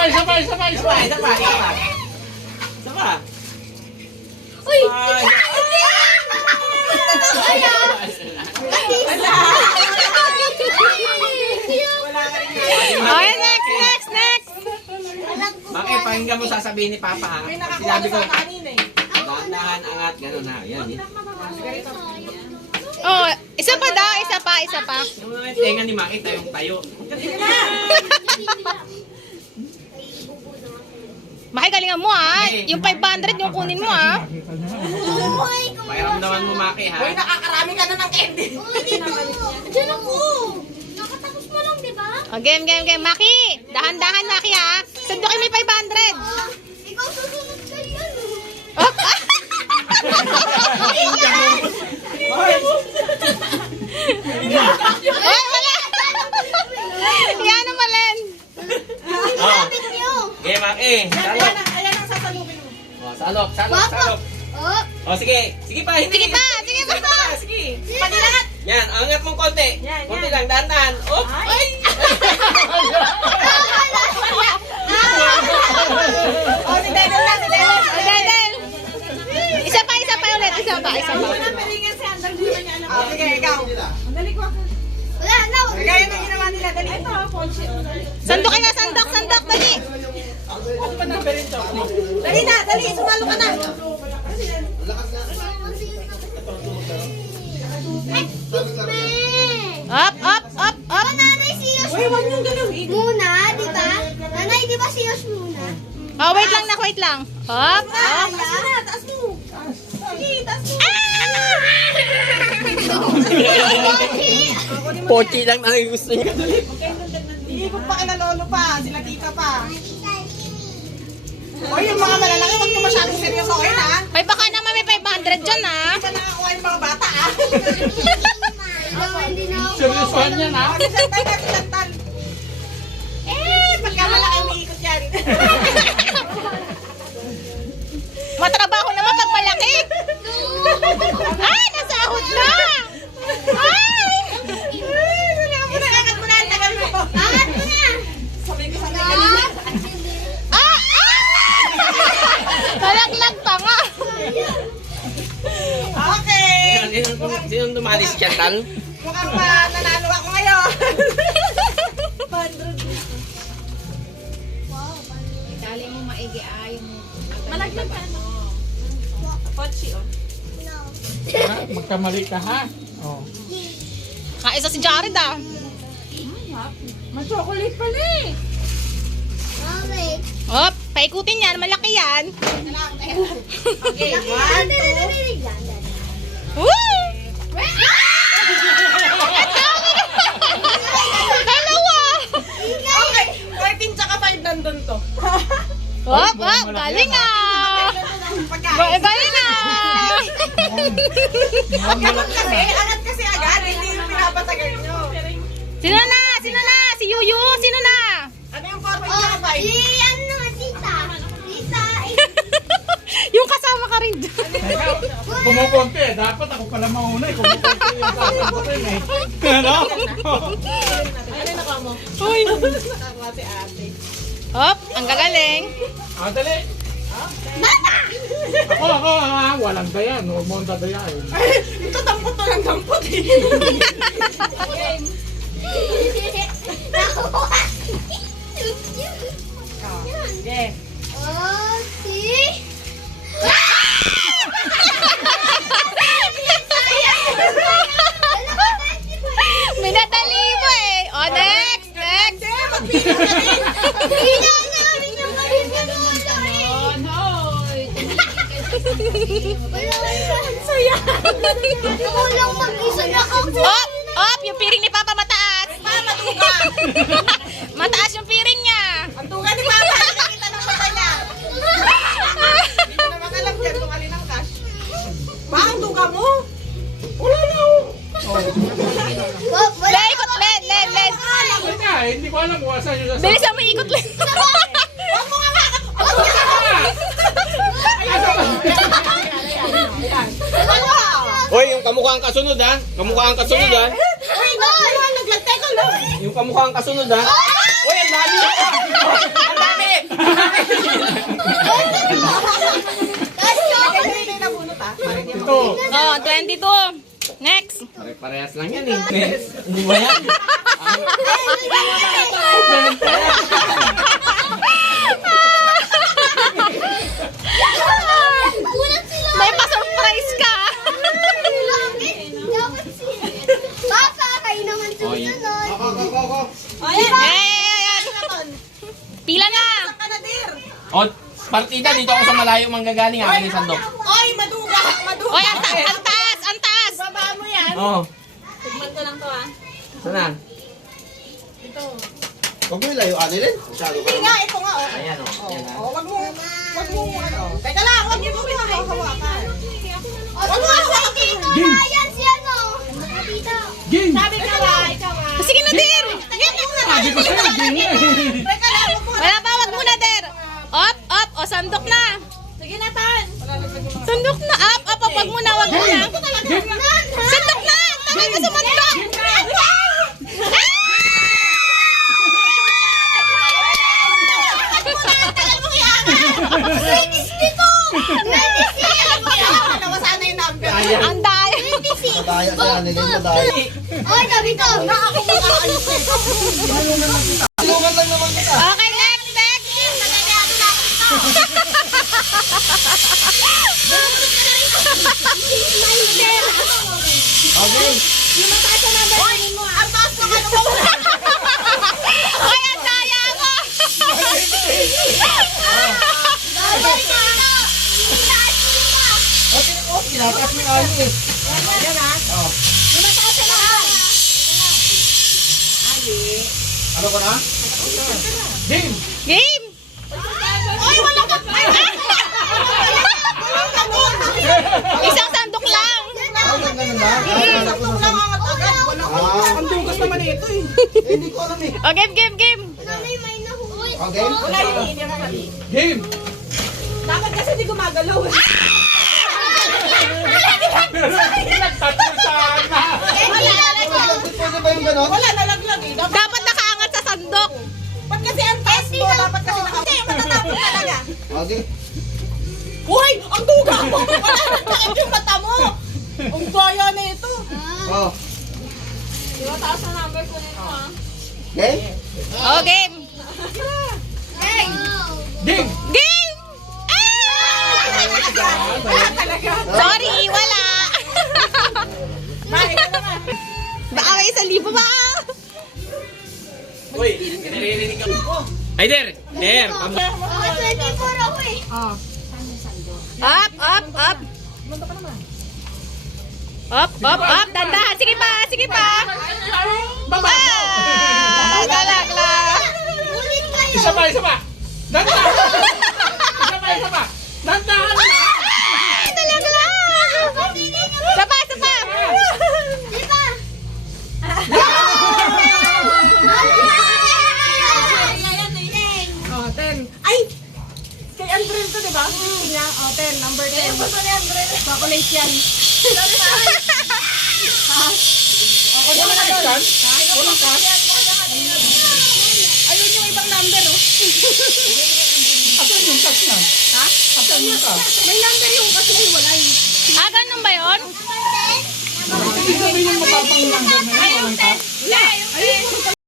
Isa pa. Uy! Okay, next. Maki, pakinggan mo sasabihin ni Papa ha. May nakakuha Sinabi na ko, sa kanina eh. dahan-dahan, angat, gano'n ha. Yan. Oh, isa pa daw, isa pa. Yung mga tenga ni Maki, tayong-tayo. Makigalingan mo ha. Yung 500 yung kunin mo ha. Pakiramdaman mo Maki ha. Uy, nakakarami ka na ng candy. Diyan ako! Nakatapos mo lang, di ba? Oh, game. Maki, dahan-dahan Maki ha. Sundukin mo yung 500. Ikaw susunod kayo yan. Oh, Ay, wala. Yan naman, Len. Oh. Tingyo. Okay, Maki. Salok. Ayan ang sasalubin mo. Oh, salok. Oh, Oh, sige. Sige pa, hindi. Sige pa. Sige. Panilahat. Yan, angat mong konti. Yan. Konti lang, dahan-dahan. Oh, ay. Oh, si Daniel na, si Daniel. Oh, Daniel. Isa pa ulit. Isa pa. Napilingan si Andal, di ba niya alam. Oh, sige, ikaw. Dali ko. wala na. Gaya ng ginawa nila. Dali. Ito, Ponchi. Sandok, dali. Ano pa number ito? Dali na, dali. Sumalo ka na. Up. Nanay, siyos Uy, huwag niyong ganun. muna, di ba? Nanay, di ba siyos muna? Oh, wait lang. Up. Taas na, taas mo. Sige, taas mo. Pochi lang na gusto niya. Iikot pa kila lolo pa, sila tita pa. Uy, yung mga malalaki, huwag mo masyadong seryoso kayo na. Ay, baka naman may 500 dyan ha. Hindi pa nakakuha yung mga bata ah. Hindi na ako. Seryosohan niya na. Silantal. Pagka malaki umiikot yan. Matrabaho naman pag malaki. Ay, nasahod na. Ay. Inaangat mo na, ang tagal mo. Angat mo na! Sabi ko sa kanila. Nalaglag pa nga. Okay. Sinong dumalis siya, Tal? Mukhang nanalo ako ngayon. Dali mo maigi yung Malaglag ka na. Pochi, oh. Magkamali ka ha. Oh. Kaisa si Jared ah. Ma-chocolate pala eh. Okay. Hop, paikutin yan. Malaki yan. Okay, Woo! Dalawa! Okay, 14 tsaka 5 nandun to. Hop, galing ah. Pagkain. Galing ah. Angat kasi agad, hindi yung pinapatagal nyo. Sino na? Si Yuyu? Sino na? Ano yung 4 tsaka 5? Ano naman, tita? Tita, Yung kasama ka rin dyan. Kumukonti. Dapat ako pala mauna eh. Kumukonti yung sasabutin eh. Ano? Ano yung nakaw mo? Uy. Nakakuha si ate. Hop, ang gagaling. Dali. Ako, walang daya. Huwag mo ang dadayain. Ito dampot to lang dampot eh. Sige. Oh, see? Minadali mo eh. O, next. Kulang mag-isa na ako. Op, yung piring ni Papa mataas. Mataas yung piring niya. Ang tuga ni Papa, nakikita ng mata niya. Hindi ko naman alam dyan kung alin ang cash. Ba, ang tuga mo? Wala na Ikot, led. Hindi ko alam kung asan yung Bilisan mo ikot, led. Huwag mo nga makakot. Hoy, yung kamukha ang kasunod ha. Kamukha ang kasunod ha. Uy, naglagtay ko lang. Yung kamukha ang kasunod ha. Hoy, ang dami! Ang dami! Oh, 22. Next. Pare-parehas lang yan eh. Hindi ba yan? Gulat sila. May pa-surprise ka. Dapat sila. Baka kayo naman susunod. Ayan. Pila na. Kanadir. O, partida dito ako sa malayo manggagaling. Akin yung sandok. Oy, maduga. Maduga. Oy, ang taas, ang taas. Baba mo yan. Oo. Tigman ko lang to ah. Saan? Huwag mo ilayo, Annalyn. Masyado ka Hindi naman. nga, ito nga oh. Ayan o. Ayan ha. Oh, wag mo ano. Teka lang, wag mo hawakan. Wag mo hawakan. Ayan si ano. Tita. Game! Sabi ka ba, ikaw ah. Sige na, Der. Sabi ko sa'yo, game na eh. Teka lang, wag mo. Wala pa, wag muna, Der. Up. O, sandok na. Sige na, Tan. Sandok na. Up, wag muna, wag muna. Sandok na. Tagal ka sumandok. Nawasana yung number. Ang daya. Madaya si Annalyn, madaya. Ay, sabi ko. Na ako mag-aalis eh. Tulungan lang naman kita. Okay, next. Okay. Oy, ang taas ng ano mo. Ay, ang daya mo. Tinakas mo yung ano eh. Yan ah. Ano ka na? Game! Game. Oy, wala ka. Isang sandok lang. Ay, ganun lang. Ito lang ang agad. Wala ko. Ang dugas naman ito eh. Eh, hindi ko alam eh. O, game. Nanay, may nahuli. Okay? Wala yung hindi ang mali. Game! Dapat kasi di gumagalaw eh. Tatlo sana! Pwede ba yung ganon? Wala, nalaglag eh. Dapat nakaangat sa sandok. Ba't kasi ang taas mo? Dapat kasi Hindi, matatapon talaga. Okay. Uy! Ang duga mo! Wala nang takip yung mata mo! Ang gaya na ito. Oh. Di ba taas ang number ko nito ah? Okay? O, game. Game! Game! Sorry, wala. Bakit naman? Baka may 1,000 ba? Uy, naririnig ako. Ay, Der! Der! Mga 24 ako eh. Up. Up. Dandahan. Sige pa. Baba! Galaglag. Ulit kayo. Isa pa! Dandahan! Isa pa! Dandahan na! Galaglag. Sapa. Di ba? Oh, 10. Ay! Kay Andrel to, di ba? Niya. Oh, 10. Number 10. Basta ni Andrel. Chocolate yan. Ako naman na doon. Walang cash. Ayun yung ibang number, oh. Asan yung touch na? Ha? Asan yung touch? May number yung kasi ay wala eh. Ganun ba yun? Ibig sabihin yung mapapang number na yun, walang touch? Wala. Ayun.